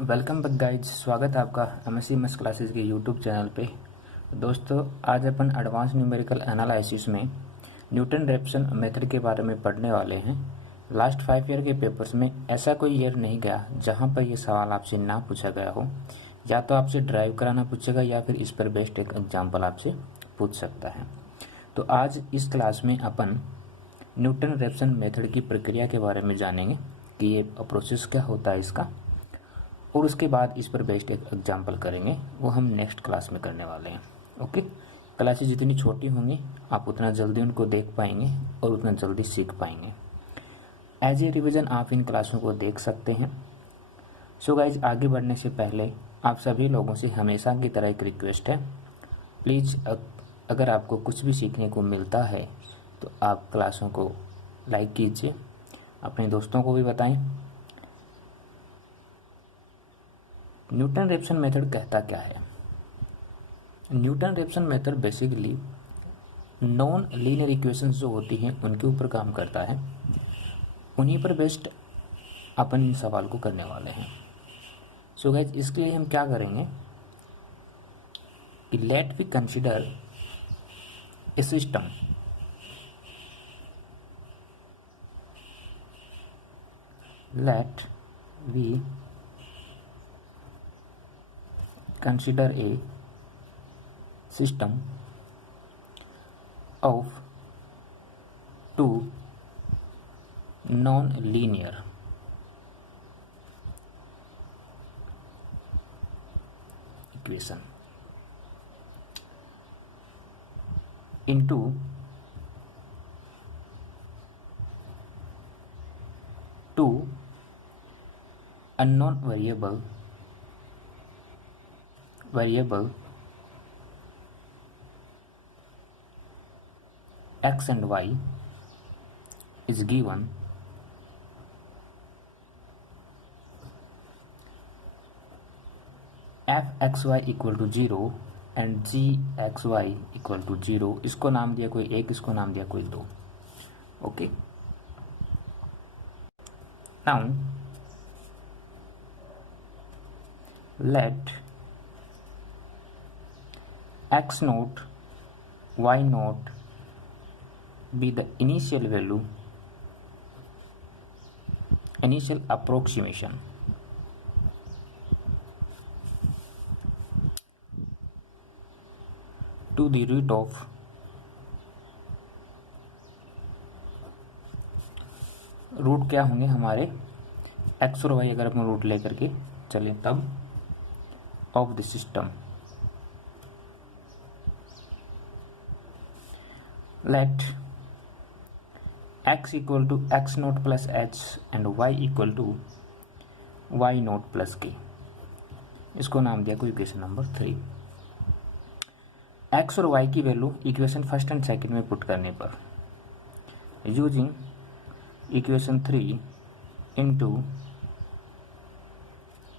Welcome back guys, स्वागत है आपका एमएससी मैथ्स क्लासेस के यूट्यूब चैनल पे। दोस्तों, आज अपन एडवांस न्यूमेरिकल एनालिसिस में न्यूटन रेफसन मेथड के बारे में पढ़ने वाले हैं। लास्ट 5 ईयर के पेपर्स में ऐसा कोई ईयर नहीं गया जहां पर ये सवाल आपसे ना पूछा गया हो। या तो आपसे ड्राइव कराना पूछेगा या फिर इस पर बेस्ड एक एग्जाम्पल आपसे पूछ सकता है। तो आज इस क्लास में अपन न्यूटन रेफसन मेथड की प्रक्रिया के बारे में जानेंगे कि ये प्रोसेस क्या होता है इसका, और उसके बाद इस पर बेस्ड एक एग्जाम्पल करेंगे। वो हम नेक्स्ट क्लास में करने वाले हैं। ओके, क्लासेस जितनी छोटी होंगी आप उतना जल्दी उनको देख पाएंगे और उतना जल्दी सीख पाएंगे। एज ए रिवीजन आप इन क्लासों को देख सकते हैं। सो गाइज, आगे बढ़ने से पहले आप सभी लोगों से हमेशा की तरह एक रिक्वेस्ट है, प्लीज़ अगर आपको कुछ भी सीखने को मिलता है तो आप क्लासों को लाइक कीजिए, अपने दोस्तों को भी बताएं। न्यूटन रेफसन मेथड कहता क्या है? Newton Raphson method basically non linear equations जो होती हैं उनके ऊपर काम करता है। उन्हीं पर बेस्ड अपन इन सवाल को करने वाले हैं। सो गाइस, इसके लिए हम क्या करेंगे कि let we consider a system let we consider a system of two non-linear equation into two unknown variable x and y is given f(xy) equal to 0 and g(xy) equal to 0। इसको नाम दिया कोई 1, इसको नाम दिया कोई 2। Okay, now let x naught y naught be the initial approximation to the root of root क्या होंगे हमारे x और y, अगर अपन रूट लेकर के चलें तब of the system. Let x equal to x naught plus h and y equal to y naught plus k। इसको नाम दिया कोई इक्वेशन नंबर 3। x और y की value equation first and second में पुट करने पर using equation 3 into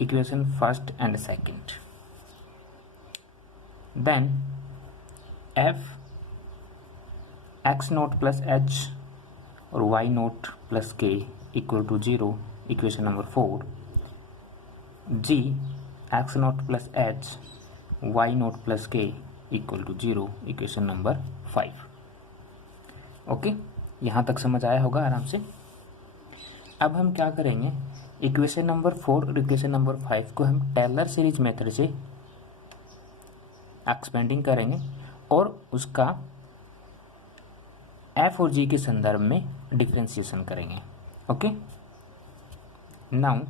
equation first and second, then f x naught plus h और y naught plus k equal to 0, equation number 4, g x naught plus h y naught plus k equal to 0, equation number 5। Okay, यहाँ तक समझ आया होगा आराम से। अब हम क्या करेंगे, इक्वेशन नंबर 4 और इक्वेशन नंबर 5 को हम टेलर सीरीज मेथड से एक्सपेंडिंग करेंगे और उसका f और g के संदर्भ में डिफरेंशिएशन करेंगे। Okay, now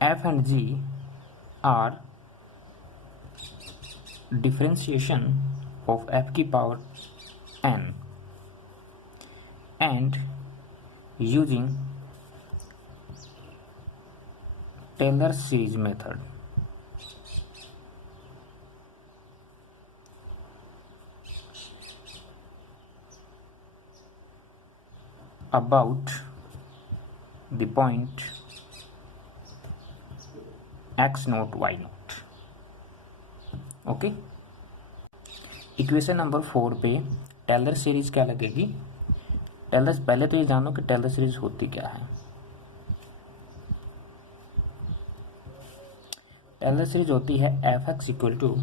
f and g are differentiation of f की power n and using Taylor series method about the point x naught y naught। Okay, equation number 4 पे टेलर सीरीज क्या लगेगी, पहले तो ये जानो कि टेलर सीरीज होती क्या है। टेलर सीरीज होती है f x equal to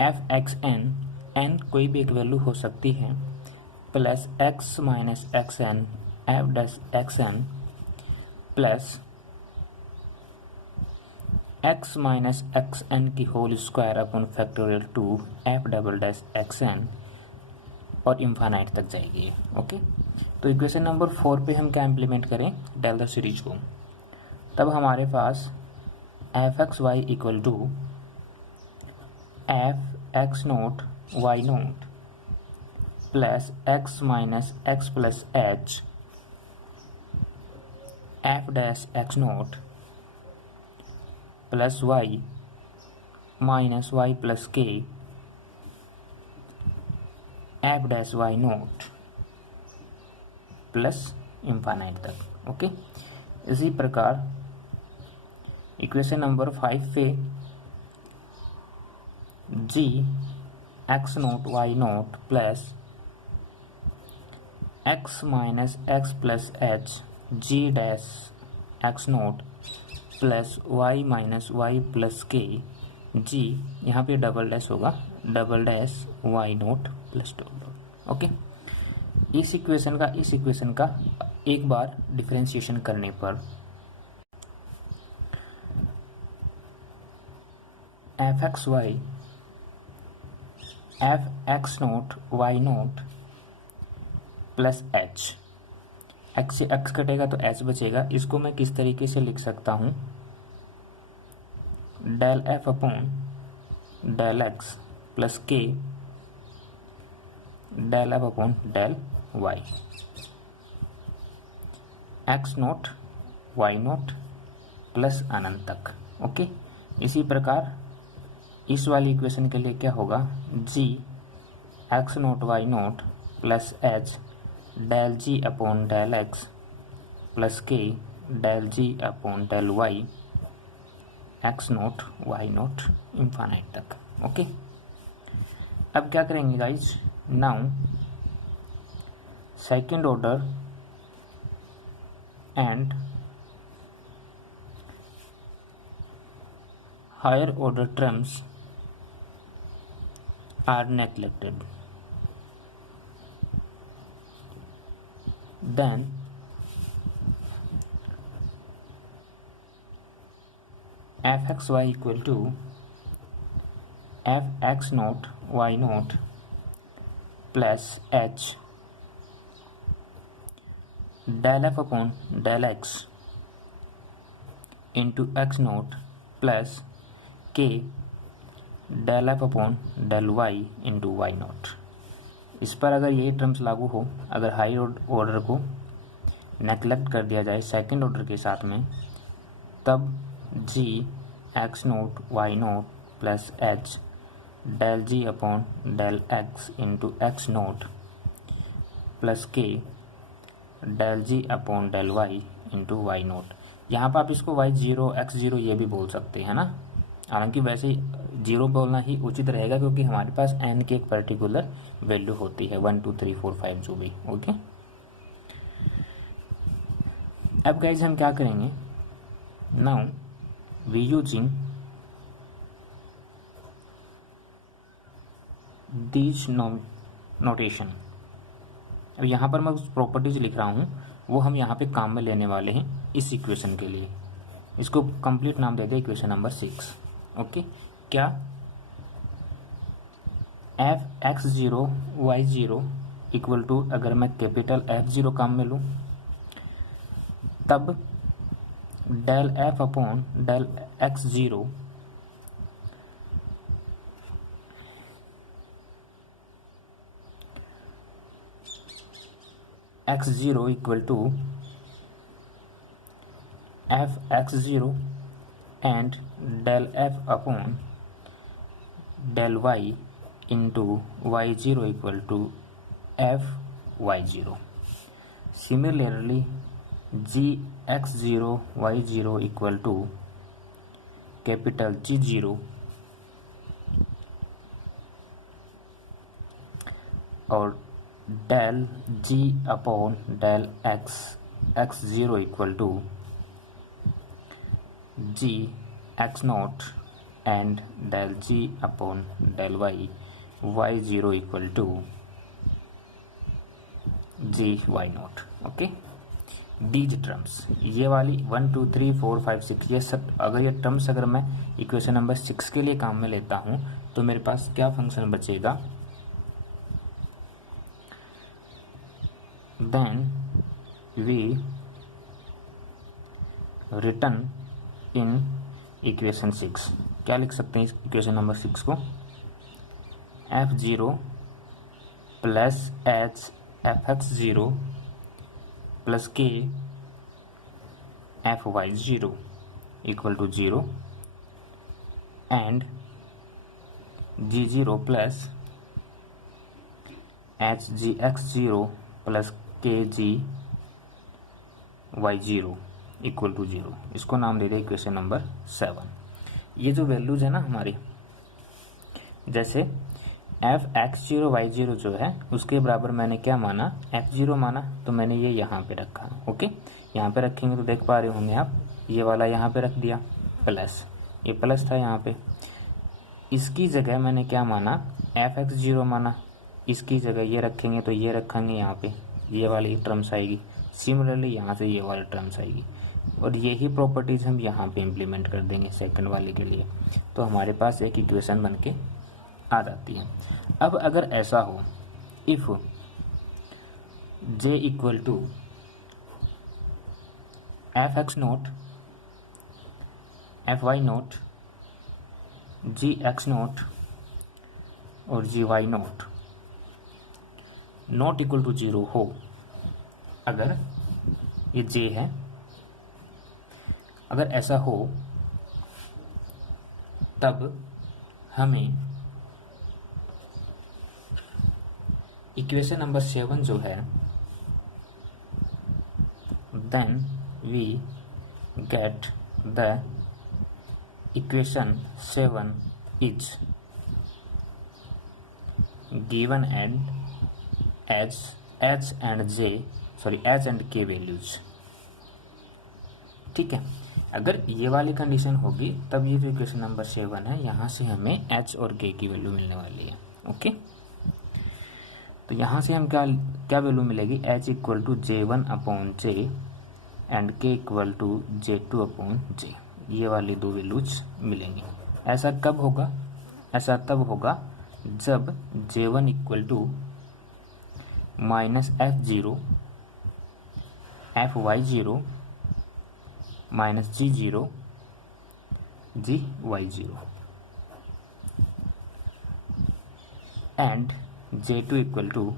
f x n कोई भी एक वैल्यू हो सकती है, plus x minus x n f dash x n plus x minus x n की whole square upon factorial two f double dash x n और infinite तक जाएगी। ओके, तो इक्वेशन नंबर 4 पे हम क्या इम्प्लीमेंट करें, टेलर सीरीज को। तब हमारे पास f x y equal to f x naught y naught plus x minus x plus h f dash x naught plus y minus y plus k f dash y naught plus infinite तक। Okay, इसी प्रकार equation number 5 पे g x naught y naught plus x minus x plus h g dash x naught plus y minus y plus k g, यहाँ पे double dash होगा, double dash y naught plus double dot. Okay, इस इक्वेशन का एक बार differentiation करने पर f x y f x naught y naught plus h, x से एक्स कटेगा तो एच बचेगा। इसको मैं किस तरीके से लिख सकता हूँ, del f upon del x plus k del f upon del y, x naught y naught plus अनंत तक। ओके, इसी प्रकार इस वाली इक्वेशन के लिए क्या होगा, g x naught y naught plus h del g upon del x plus k del g upon del y x naught y naught infinite तक। ओके, अब क्या करेंगे guys, now second order and higher order terms are neglected, then fxy equal to fx naught y naught plus h del f upon del x into x naught plus k del f upon del y into y naught. इस पर अगर यही terms लागू हो, अगर high order को neglect कर दिया जाए सेकंड ऑर्डर के साथ में, तब g x naught y naught plus h del g upon del x into x naught plus k del g upon del y into y naught. यहाँ पर आप इसको वाई जीरो एक्स जीरो ये भी बोल सकते हैं ना, हालांकि वैसे जीरो बोलना ही उचित रहेगा क्योंकि हमारे पास एन की एक पर्टिकुलर वैल्यू होती है 1 2 3 4 5 जो भी। ओके, अब गाइज हम क्या करेंगे, now we using these notation. अब यहाँ पर मैं प्रॉपर्टीज लिख रहा हूँ, वो हम यहाँ पे काम में लेने वाले हैं इस इक्वेशन के लिए। इसको कंप्लीट नाम दे दे इक्वेशन नंबर 6। ओके, क्या f x zero y zero equal to, अगर मैं कैपिटल एफ जीरो काम में लूँ तब del f upon del x zero x zero equal to f x zero and del f upon del y into y zero equal to f y zero. Similarly g x zero y zero equal to capital g zero और del g upon del x, x zero equal to g x naught and del g upon del y, y zero equal to g y naught. Okay, these terms, ये वाली 1 2 3 4 5 6, ये सब अगर ये terms अगर मैं equation number 6 के लिए काम में लेता हूँ तो मेरे पास क्या फंक्शन बचेगा, then we return in equation 6। क्या लिख सकते हैं इस इक्वेशन नंबर 6 को, f0 plus h f x zero plus k f y zero equal to zero and g zero plus h g x zero plus k g y zero equal to zero. इसको नाम दे दें equation number 7। ये जो values है ना हमारी, जैसे f x zero y zero जो है उसके बराबर मैंने क्या माना, एफ जीरो माना, तो मैंने ये यहाँ पे रखा। ओके, यहाँ पे रखेंगे तो देख पा रहे होंगे आप, ये वाला यहाँ पे रख दिया प्लस, ये प्लस था यहाँ पे, इसकी जगह मैंने क्या माना, एफ एक्स जीरो माना, इसकी जगह ये रखेंगे तो ये रखेंगे यहाँ पे, ये वाली टर्म्स आएगी। सिमिलरली यहाँ से ये वाली टर्म्स आएगी और यही प्रॉपर्टीज हम यहाँ पे इम्प्लीमेंट कर देंगे सेकंड वाले के लिए, तो हमारे पास एक इक्वेशन बन के आ जाती है। अब अगर ऐसा हो, if j equal to f x naught f y naught g x naught और g y naught not equal to zero हो, अगर ये j है, अगर ऐसा हो तब हमें इक्वेशन नंबर 7 जो है, then we get the equation 7 is given and h and k values. ठीक है, अगर ये वाली कंडीशन होगी तब ये जो इक्वेशन नंबर 7 है यहाँ से हमें एच और के की वैल्यू मिलने वाली है। ओके, तो यहाँ से हम क्या वैल्यू मिलेगी, h equal to J1 upon j and k equal to J2 upon j, ये वाली दो वैल्यूज मिलेंगी। ऐसा कब होगा, ऐसा तब होगा जब J1 equal to minus f zero f y zero minus g zero g y zero and J2 equal to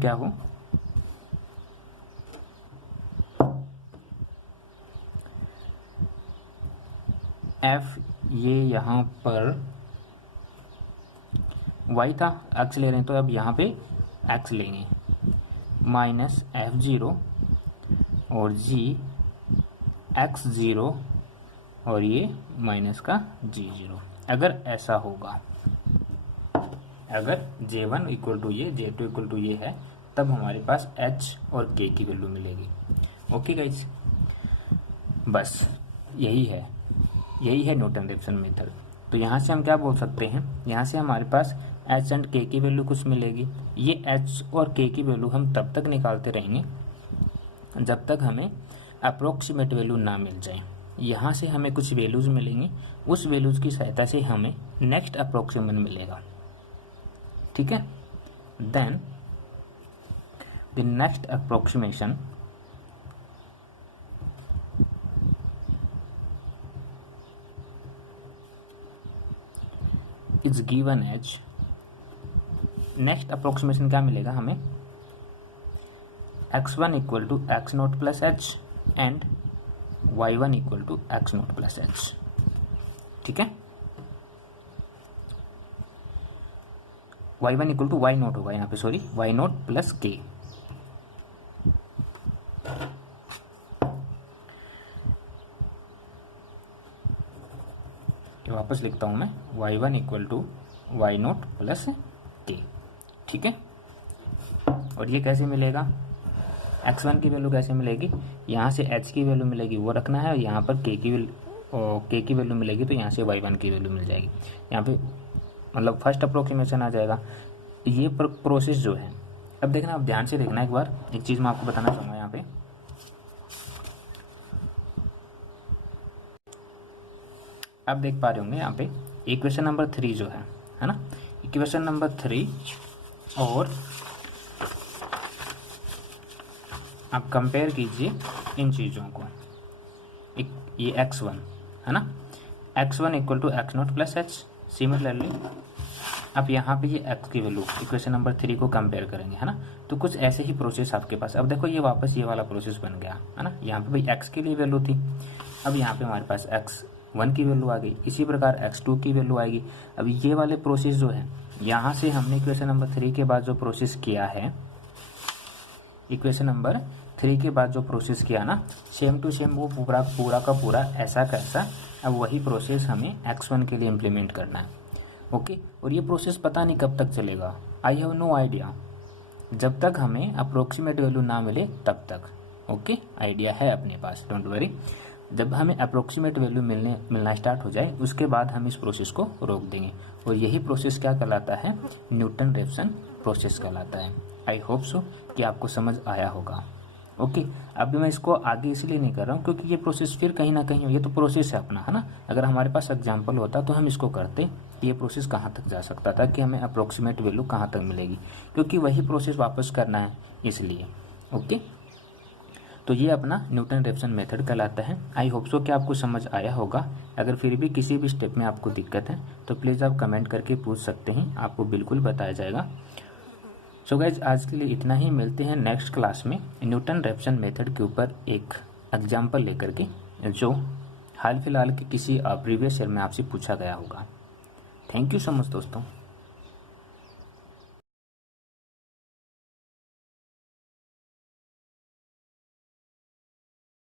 क्या हो, F ये यहाँ पर y था, x ले रहे हैं तो अब यहाँ पे x लेंगे, माइनस एफ जीरो और जी एक्स ज़ीरो और ये माइनस का जी जीरो। अगर ऐसा होगा, अगर J1 इक्वल टू ये J2 इक्वल टू ये है, तब हमारे पास H और K की वैल्यू मिलेगी। ओके गाइज, बस यही है न्यूटन रेफसन मेथड। तो यहाँ से हम क्या बोल सकते हैं, यहाँ से हमारे पास H एंड K की वैल्यू कुछ मिलेगी। ये H और K की वैल्यू हम तब तक निकालते रहेंगे जब तक हमें अप्रोक्सीमेट वैल्यू ना मिल जाए। यहाँ से हमें कुछ वैल्यूज़ मिलेंगी, उस वैल्यूज़ की सहायता से हमें नेक्स्ट अप्रोक्सीमेट मिलेगा। ठीक है, then the next approximation is given as, next approximation क्या मिलेगा हमें, x1 equal to x naught plus h and y1 equal to x naught plus h. ठीक है, y1 equal to y note होगा यहाँ पे, सॉरी, वाई नोट प्लस के। वापस लिखता हूँ मैं y1 equal to y naught plus k, ठीक है। और ये कैसे मिलेगा, x1 की वैल्यू कैसे मिलेगी, यहाँ से h की वैल्यू मिलेगी वो रखना है, और यहाँ पर k की वैल्यू मिलेगी तो यहाँ से y1 की वैल्यू मिल जाएगी। यहाँ पे मतलब फर्स्ट अप्रोक्सीमेशन आ जाएगा। ये प्रोसेस जो है, अब देखना, आप ध्यान से देखना एक बार, एक चीज़ मैं आपको बताना चाहूँगा यहाँ पे। आप देख पा रहे होंगे यहाँ पे इक्वेशन नंबर 3 जो है ना, इक्वेशन नंबर 3, और आप कंपेयर कीजिए इन चीज़ों को। ये x1 है ना, x1 equal to x naught plus h. Similarly आप यहाँ पे ये x की वैल्यू इक्वेशन नंबर 3 को कंपेयर करेंगे, है ना। तो कुछ ऐसे ही प्रोसेस आपके पास, अब देखो ये वापस ये वाला प्रोसेस बन गया, है ना। यहाँ पे भाई x के लिए वैल्यू थी, अब यहाँ पे हमारे पास x1 की वैल्यू आ गई, इसी प्रकार x2 की वैल्यू आएगी। अब ये वाले प्रोसेस जो है, यहाँ से हमने इक्वेशन नंबर 3 के बाद जो प्रोसेस किया है, इक्वेशन नंबर 3 के बाद जो प्रोसेस किया ना, सेम टू सेम वो पूरा का पूरा ऐसा कैसा, अब वही प्रोसेस हमें x1 के लिए इम्प्लीमेंट करना है, ओके। और ये प्रोसेस पता नहीं कब तक चलेगा, आई हैव नो आइडिया, जब तक हमें अप्रोक्सीमेट वैल्यू ना मिले तब तक, ओके। आइडिया है अपने पास, डोंट वरी। जब हमें अप्रोक्सीमेट वैल्यू मिलना स्टार्ट हो जाए, उसके बाद हम इस प्रोसेस को रोक देंगे, और यही प्रोसेस क्या कहलाता है, न्यूटन रेफसन प्रोसेस कहलाता है। आई होप सो कि आपको समझ आया होगा, ओके। अभी मैं इसको आगे इसलिए नहीं कर रहा हूँ क्योंकि ये प्रोसेस फिर कहीं ना कहीं, ये तो प्रोसेस है अपना, है ना। अगर हमारे पास एग्जाम्पल होता तो हम इसको करते कि ये प्रोसेस कहाँ तक जा सकता था, कि हमें अप्रोक्सीमेट वैल्यू कहाँ तक मिलेगी, क्योंकि वही प्रोसेस वापस करना है इसलिए, ओके। तो ये अपना न्यूटन रेफसन मेथड कहलाता है। आई होप सो कि आपको समझ आया होगा। अगर फिर भी किसी भी स्टेप में आपको दिक्कत है तो प्लीज़ आप कमेंट करके पूछ सकते हैं, आपको बिल्कुल बताया जाएगा। सो गाइज, आज के लिए इतना ही, मिलते हैं नेक्स्ट क्लास में न्यूटन रेफसन मेथड के ऊपर एक एग्जाम्पल लेकर के, जो हाल फिलहाल के किसी प्रीवियस ईयर में आपसे पूछा गया होगा। थैंक यू सो मच दोस्तों।